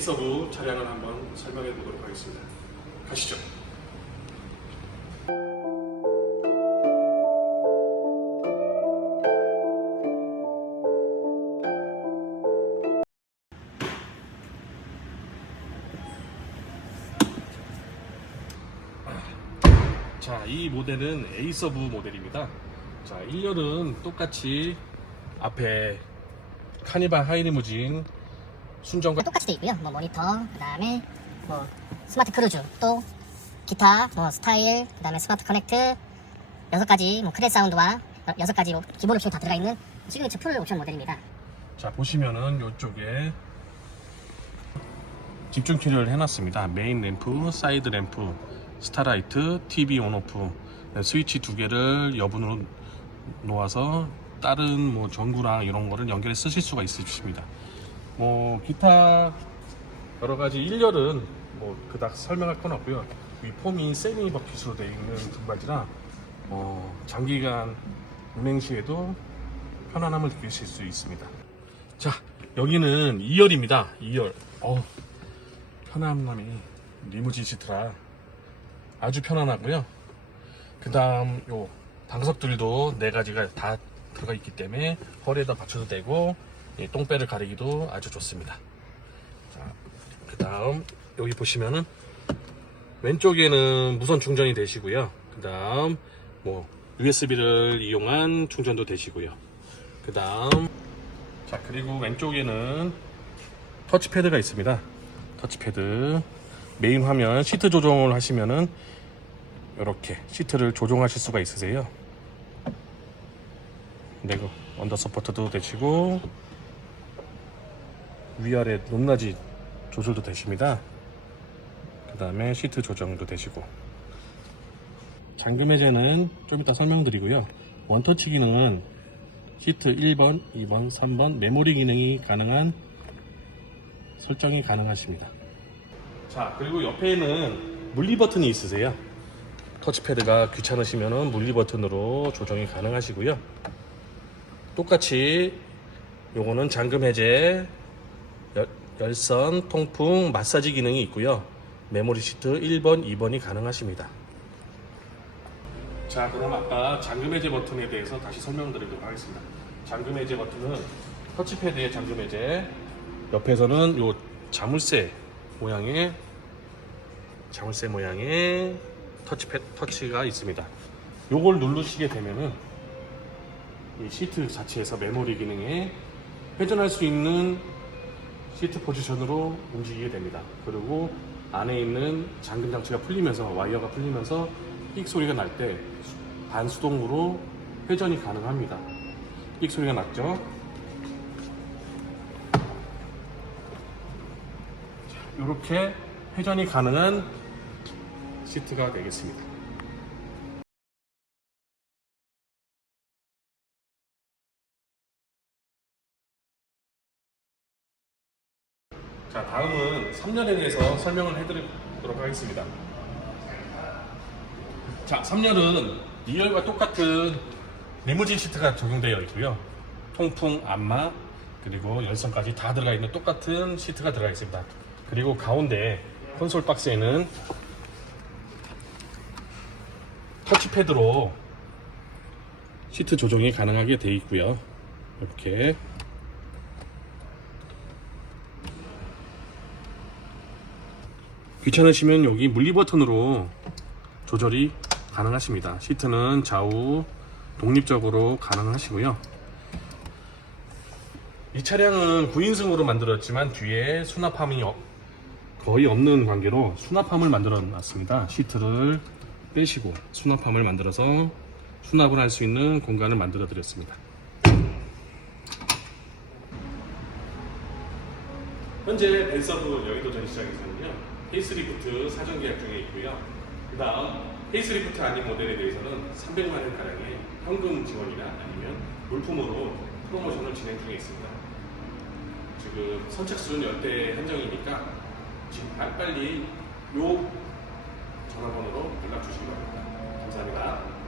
에이서브 차량을 한번 설명해 보도록 하겠습니다. 가시죠. 자, 이 모델은 에이서브 모델입니다. 자, 1열은 똑같이 앞에 카니발 하이리무진 순정과 똑같이 돼 있고요. 뭐 모니터, 그다음에 뭐 스마트 크루즈, 또 기타, 뭐 스타일, 그다음에 스마트 커넥트 여섯 가지 뭐 크레 사운드와 여- 여섯 가지 뭐 기본 옵션이 다 들어가 있는 시그니처 풀 옵션 모델입니다. 자 보시면은 이쪽에 집중 키를 해놨습니다. 메인 램프, 사이드 램프, 스타라이트, TV 온오프, 스위치 두 개를 여분으로 놓아서 다른 뭐 전구랑 이런 거를 연결해 쓰실 수가 있으십니다. 뭐 기타 여러 가지 1열은 뭐 그닥 설명할 건 없고요. 이 폼이 세미 버킷으로 되어 있는 등받이라 어, 장기간 운행 시에도 편안함을 느끼실 수 있습니다. 자, 여기는 2열입니다. 2열. 어, 편안함이 리무진 시트라 아주 편안하고요. 그 다음 요 방석들도 네 가지가 다 들어가 있기 때문에 허리에다 받쳐도 되고 이 똥배를 가리기도 아주 좋습니다. 자, 그 다음 여기 보시면은 왼쪽에는 무선 충전이 되시고요. 그 다음 뭐 USB를 이용한 충전도 되시고요. 그 다음 자 그리고 왼쪽에는 터치패드가 있습니다 터치패드 메인 화면 시트 조정을 하시면은 이렇게 시트를 조정하실 수가 있으세요 그리고 언더 서포트도 되시고 위아래 높낮이 조절도 되십니다 그 다음에 시트 조정도 되시고 잠금 해제는 좀 이따 설명드리고요 원터치 기능은 시트 1번, 2번, 3번 메모리 기능이 가능한 설정이 가능하십니다. 자, 그리고 옆에는 물리 버튼이 있으세요. 터치패드가 귀찮으시면 물리 버튼으로 조정이 가능하시고요. 똑같이 요거는 잠금 해제, 열, 열선, 통풍, 마사지 기능이 있고요. 메모리 시트 1번, 2번이 가능하십니다. 자 그럼 아까 잠금 해제 버튼에 대해서 다시 설명드리도록 하겠습니다 잠금 해제 버튼은 터치패드의 잠금 해제 옆에서는 요 자물쇠 모양의 자물쇠 모양의 터치패 터치가 있습니다 요걸 누르시게 되면은 이 시트 자체에서 메모리 기능에 회전할 수 있는 시트 포지션으로 움직이게 됩니다 그리고 안에 있는 잠금 장치가 풀리면서 와이어가 풀리면서 삑 소리가 날 때 반수동으로 회전이 가능합니다. 삑 소리가 났죠? 이렇게 회전이 가능한 시트가 되겠습니다. 자, 다음은 3년에 대해서 설명을 해드리도록 하겠습니다. 자, 3열은 2열과 똑같은 리무진 시트가 적용되어 있고요. 통풍, 안마, 그리고 열선까지 다 들어가 있는 똑같은 시트가 들어가 있습니다. 그리고 가운데 콘솔 박스에는 터치패드로 시트 조정이 가능하게 되어 있고요. 이렇게 귀찮으시면 여기 물리 버튼으로 조절이 가능하십니다. 시트는 좌우 독립적으로 가능하시고요. 이 차량은 9인승으로 만들었지만 뒤에 수납함이 어- 거의 없는 관계로 수납함을 만들어 놨습니다. 시트를 빼시고 수납함을 만들어서 수납을 할 수 있는 공간을 만들어 드렸습니다. 현재 벤서브 여의도 전시장에서는요 페이스리프트 사전 계약 중에 있고요. 그 다음 페이스리프트 아닌 모델에 대해서는 300만 원가량의 현금 지원이나 아니면 물품으로 프로모션을 진행 중에 있습니다. 지금 선착순 열대 현장이니까 지금 빨리 요 전화번호로 연락 주시기 바랍니다. 감사합니다.